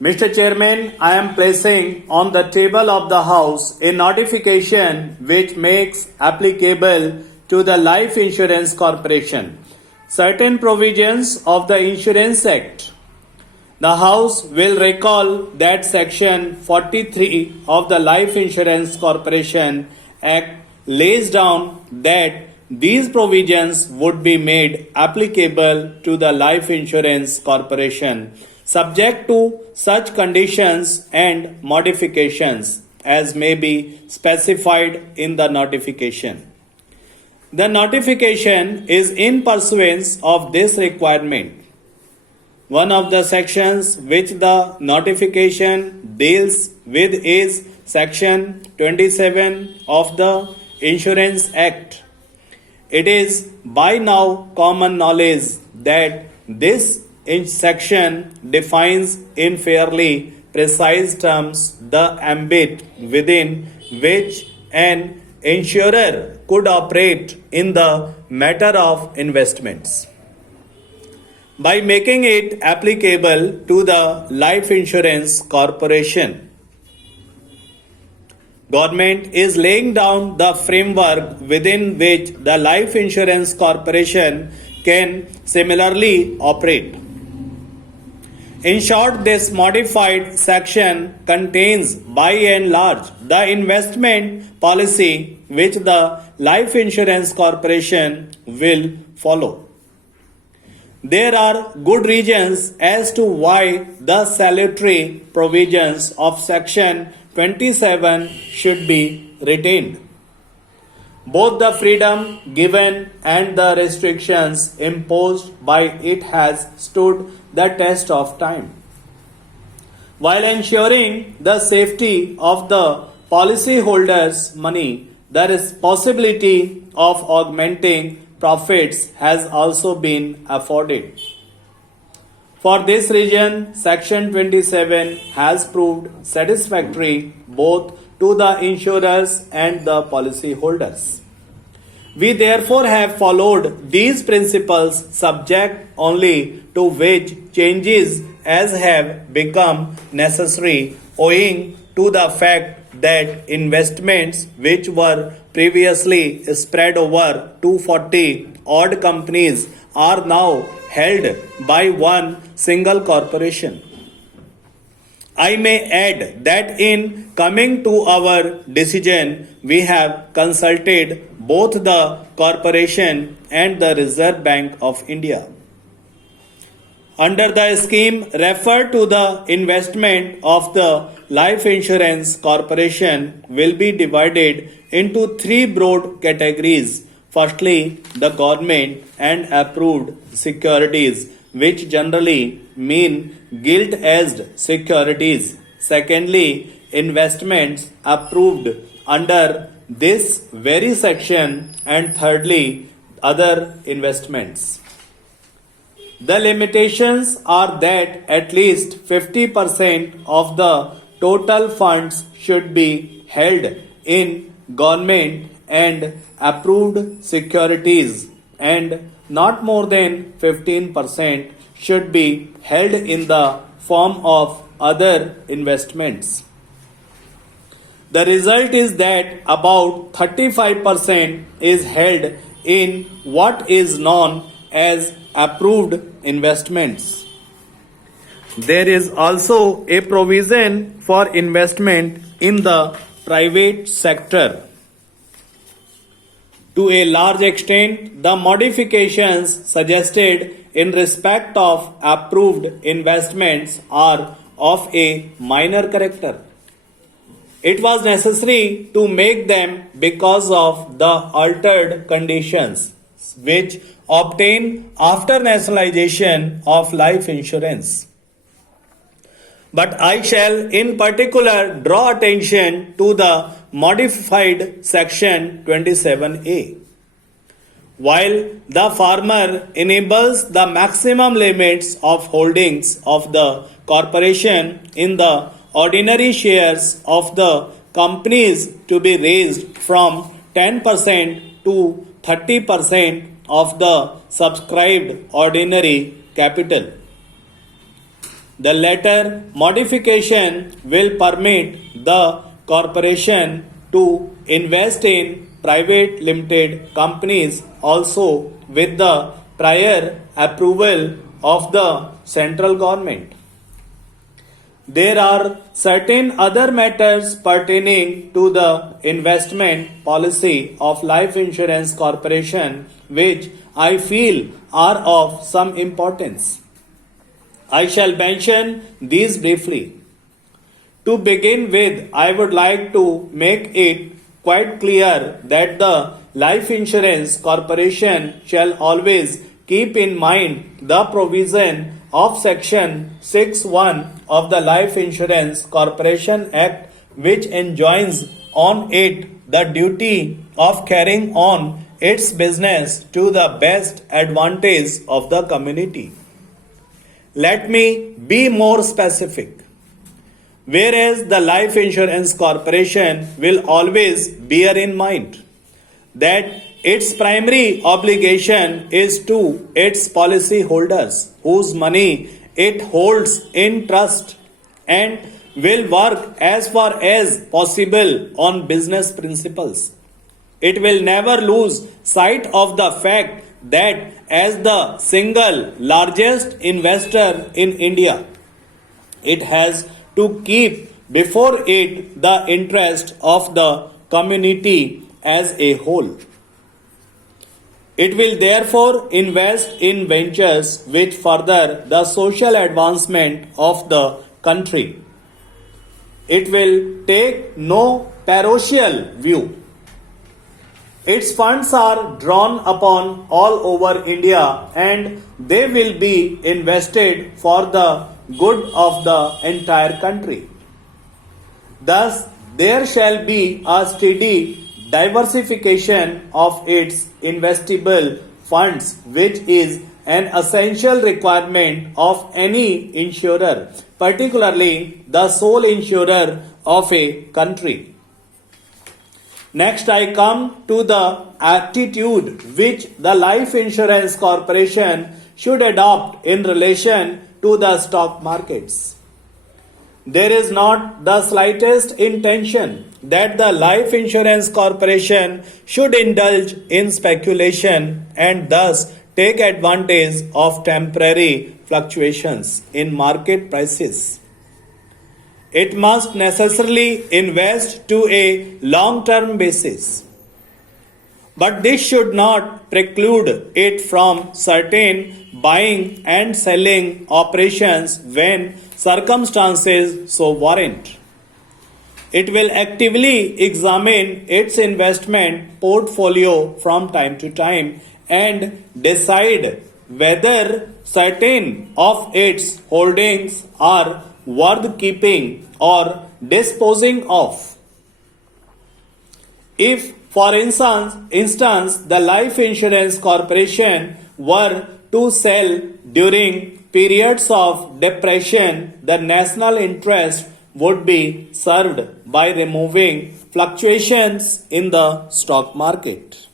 Mr. Chairman, I am placing on the table of the House a notification which makes applicable to the Life Insurance Corporation certain provisions of the Insurance Act. The House will recall that Section 43 of the Life Insurance Corporation Act lays down that these provisions would be made applicable to the Life Insurance Corporation subject to such conditions and modifications as may be specified in the notification. The notification is in pursuance of this requirement. One of the sections which the notification deals with is Section 27 of the Insurance Act. It is by now common knowledge that this section defines in fairly precise terms the ambit within which an insurer could operate in the matter of investments. By making it applicable to the Life Insurance Corporation, Government is laying down the framework within which the Life Insurance Corporation can similarly operate. In short, this modified section contains by and large the investment policy which the Life Insurance Corporation will follow. There are good reasons as to why the salutary provisions of Section 27 should be retained. Both the freedom given and the restrictions imposed by it has stood the test of time. While ensuring the safety of the policyholders' money, there is possibility of augmenting profits has also been afforded. For this reason, Section 27 has proved satisfactory both to the insurers and the policyholders. We therefore have followed these principles subject only to which changes as have become necessary owing to the fact that investments which were previously spread over 240 odd companies are now held by one single corporation. I may add that in coming to our decision, we have consulted both the corporation and the Reserve Bank of India. Under the scheme referred to, the investment of the Life Insurance Corporation will be divided into three broad categories. Firstly, the government and approved securities, which generally mean gilt-edged securities. Secondly, investments approved under this very section. And thirdly, other investments. The limitations are that at least 50% of the total funds should be held in government and approved securities, and not more than 15% should be held in the form of other investments. The result is that about 35% is held in what is known as approved investments. There is also a provision for investment in the private sector. To a large extent, the modifications suggested in respect of approved investments are of a minor character. It was necessary to make them because of the altered conditions which obtain after nationalization of life insurance. But I shall in particular draw attention to the modified Section 27A. While the former enables the maximum limits of holdings of the corporation in the ordinary shares of the companies to be raised from 10% to 30% of the subscribed ordinary capital. The latter modification will permit the corporation to invest in private limited companies also with the prior approval of the central government. There are certain other matters pertaining to the investment policy of Life Insurance Corporation which I feel are of some importance. I shall mention these briefly. To begin with, I would like to make it quite clear that the Life Insurance Corporation shall always keep in mind the provision of Section 6(1) of the Life Insurance Corporation Act, which enjoins on it the duty of carrying on its business to the best advantage of the community. Let me be more specific. Whereas the Life Insurance Corporation will always bear in mind that its primary obligation is to its policy holders whose money it holds in trust and will work as far as possible on business principles. It will never lose sight of the fact that as the single largest investor in India, it has to keep before it the interest of the community as a whole. It will therefore invest in ventures which further the social advancement of the country. It will take no parochial view. Its funds are drawn upon all over India and they will be invested for the good of the entire country. Thus, there shall be a steady diversification of its investable funds, which is an essential requirement of any insurer, particularly the sole insurer of a country. Next, I come to the attitude which the Life Insurance Corporation should adopt in relation to the stock markets. There is not the slightest intention that the Life Insurance Corporation should indulge in speculation and thus take advantage of temporary fluctuations in market prices. It must necessarily invest to a long-term basis. But this should not preclude it from certain buying and selling operations when circumstances so warrant. It will actively examine its investment portfolio from time to time and decide whether certain of its holdings are worth keeping or disposing of. If, for instance, the Life Insurance Corporation were to sell during periods of depression, the national interest would be served by removing fluctuations in the stock market.